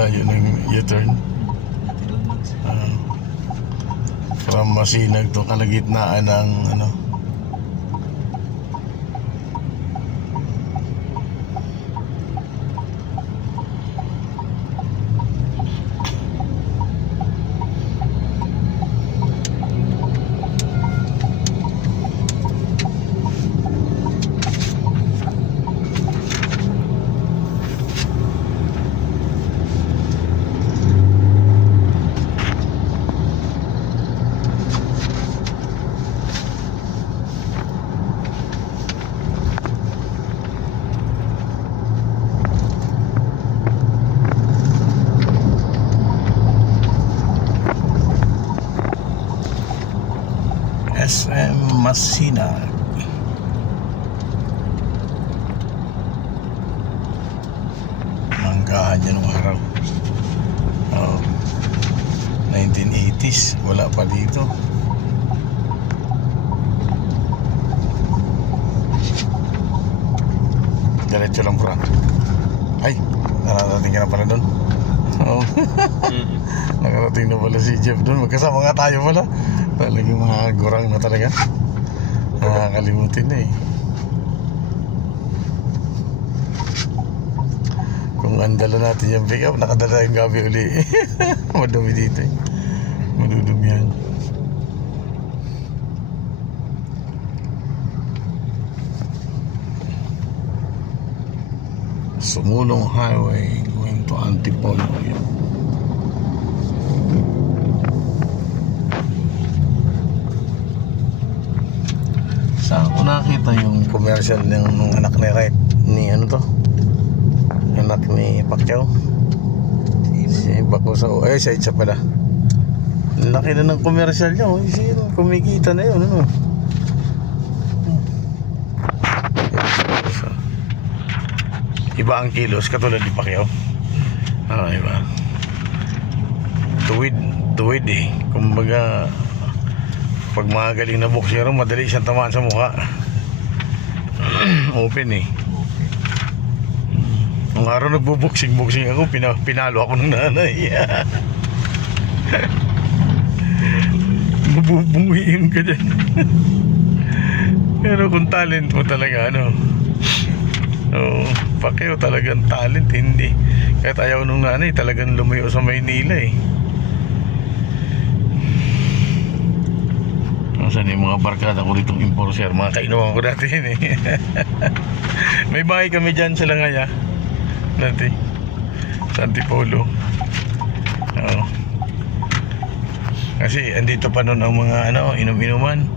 layo ng U-turn. From Masinag to kalagitnaan ng ano. SM Masinag. Manggahan yan ng araw. 1980s, wala pa dito. Diretso lang, bro. Ay, nakarating ka na pala doon. Oo. Nakarating na pala si Jeff doon. Magkasama nga tayo pala. Talagang mga gurang na talaga. Nakakalimutin na eh. Kung andala natin yung pick up, nakadala yung gabi uli. Madumi dito eh. Madudumi yan. Sumulong Highway going to Antipolo. Saan ko nakita yung commercial ng anak ni Wright ni ano to? Anak ni Pacquiao. Si Bacoso. Ay, sa itsa pala. Laki na ng commercial niya. Kumikita na yun. Ano? Iba ang kilos katulad ni Pacquiao. Iba. Tuwid eh. Kumbaga pag magaling na boxer, madali siyang tamaan sa mukha. Open eh. Ang araw nagbo-boxing ako, pinalo ako ng nanay. Mabubunguin ka dyan. Pero kung talent mo talaga, ano, Pacquiao talagang talent, hindi. Kahit ayaw nung nanay, talagang lumayo sa Maynila eh. Saan yung mga barkada ko ditong enforcer, mga kainuman ko dati yun eh. May bahay kami dyan sa Langaya dati, sa Antipolo. Kasi andito pa noon ang mga ano, inom-inuman.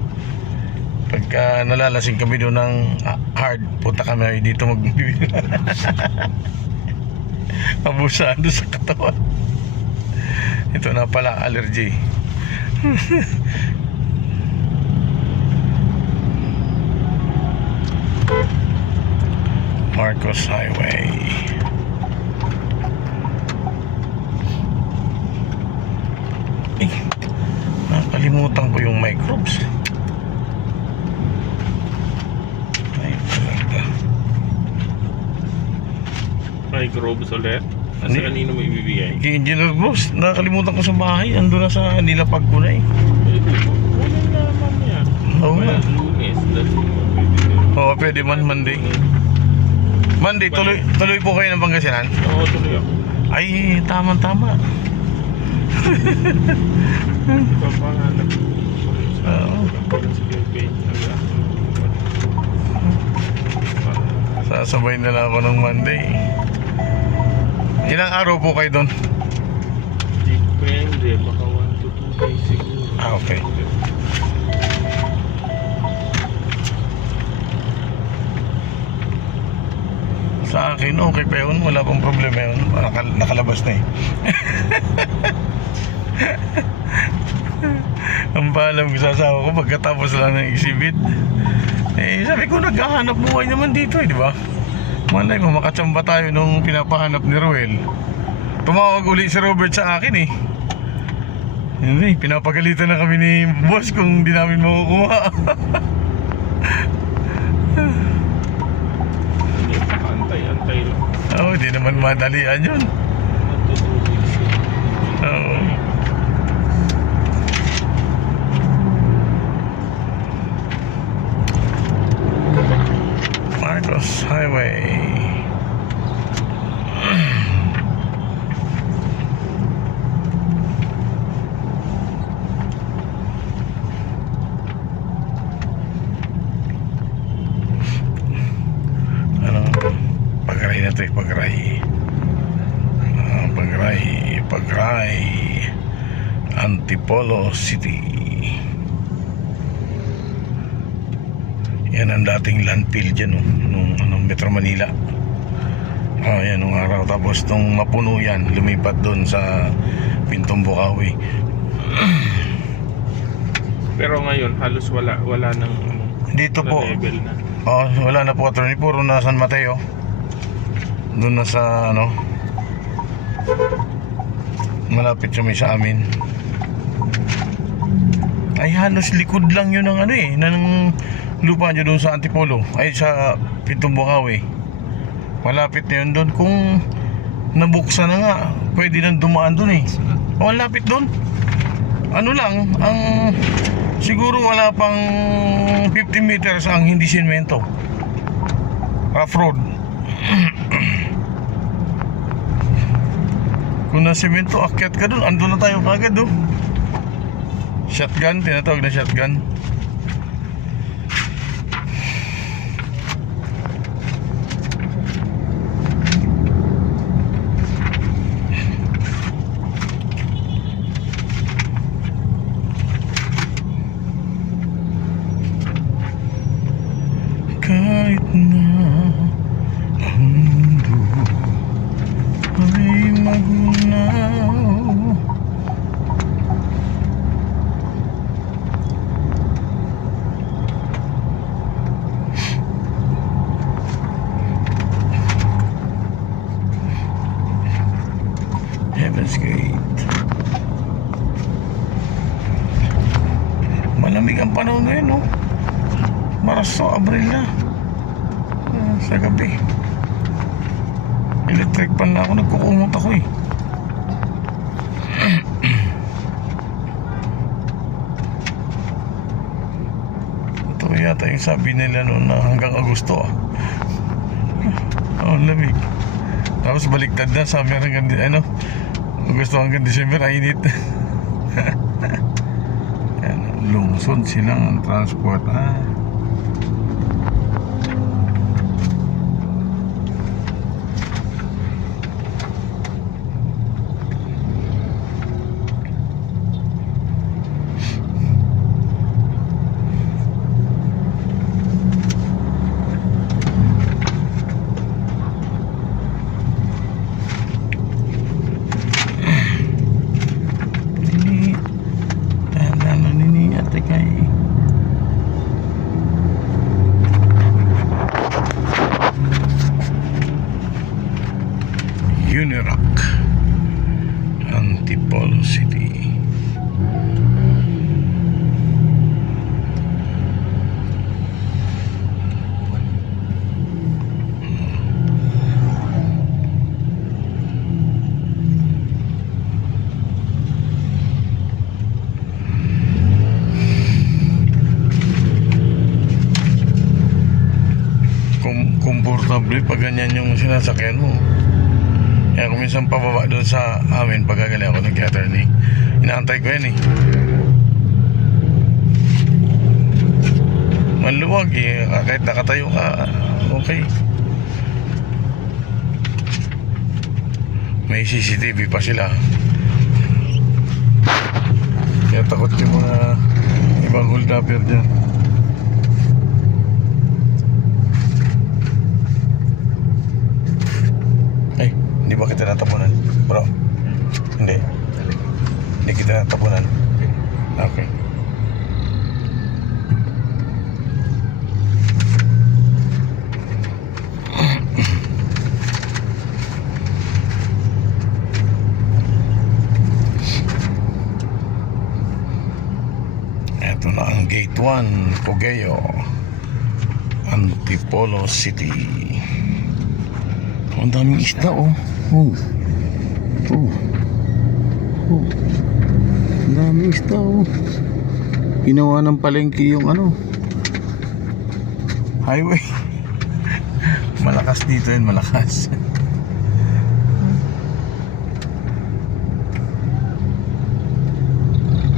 Pagka nalalasing kami doon ng hard, punta kami dito magbibili. Abusado sa katawan. Ito na pala, allergy. Marcos Highway. Nakalimutan ko yung microbes. Ay, talaga. Microbes ulit? Kasi kanino mo ibibigay? Kay Engineer Bruce. Nakalimutan ko sa bahay. Ando na sa nilapag ko na eh. Wala na mamaya. Oo nga. Lunes, that's mo. Oo, pwede man Monday. Monday, tuloy po kayo ng Pangasinan? Oo, tuloy ako. Ay, tama-tama. Papanganak. Oo. Sasabay na lang ako ng Monday. Ilang araw po kayo doon? Depende, baka 1 to 2 days siguro. Okay. Sa akin, okay pa yun. Wala pong problema yun. Nakalabas na eh. Ang paalam ko sa asawa ko pagkatapos lang ng exhibit. Eh, sabi ko, naghahanap buhay naman dito eh, di ba? Malay mo, makatsamba tayo nung pinapahanap ni Ruel. Tumawag uli si Robert sa akin eh. Hindi, pinapagalitan na kami ni boss kung di namin makukuha. Antay lang. Oo, di naman madalian yun. 1 to 2 Oo. Marcos Highway. Ano? Pagray na ito eh, pagray. Pagray. Antipolo City. Yan ang dating landfill dyan, no? Nung Metro Manila. Yan nung araw. Tapos nung mapuno yan, lumipat doon sa Pintong Bukawi. Pero ngayon halos wala nang Dito po, level na. wala na po, attorney. Puro na San Mateo. Doon na sa, malapit sa may sa amin. Ay, halos likod lang yun ng ng lupa nyo doon sa Antipolo. Ay, sa Pintong Bukawi. Malapit na yun doon. Kung nabuksan na nga, pwede nang dumaan doon eh. Malapit doon. Ano lang, siguro wala pang 50 meters ang hindi simento. Rough road. Kung na simento, akyat ka doon. Andun na tayo kagad doon. Shotgun, tinatawag na shotgun. Kahit na ang mundo ay magunaw, Heaven's Gate. Malamig ang panahon ngayon, no? Marso, Abril na. Sa gabi. Electric pan na ako, nagkukumot ako eh. Ito yata yung sabi nila noon na hanggang Agosto. Lamig. Tapos baliktad na, sabi hanggang Agosto hanggang December, init. Yan, lungsod silang transport. Unirock, Antipolo City. Komportable pag ganyan yung sinasakyan mo. Kaya kung minsan pababa doon sa amin, pagkagaling ako nag-attorney, inaantay ko yan eh. Maluwag eh, kahit nakatayo ka, okay. May CCTV pa sila. Kaya takot yung mga ibang hold-upper dyan. Ay, hindi ba kita natapunan? Bro? Hindi. Hindi kita natapunan. Okay. Ito na ang Gate 1, Cogeo, Antipolo City. Ang daming isda, oh. Oh. Ang daming isda oh. Ginawa ng palengke yung ano, highway. Malakas dito yun, malakas.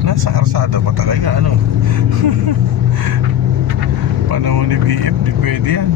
Nasa karsada pa talaga ano. Panahon ni BF, di pwede yan.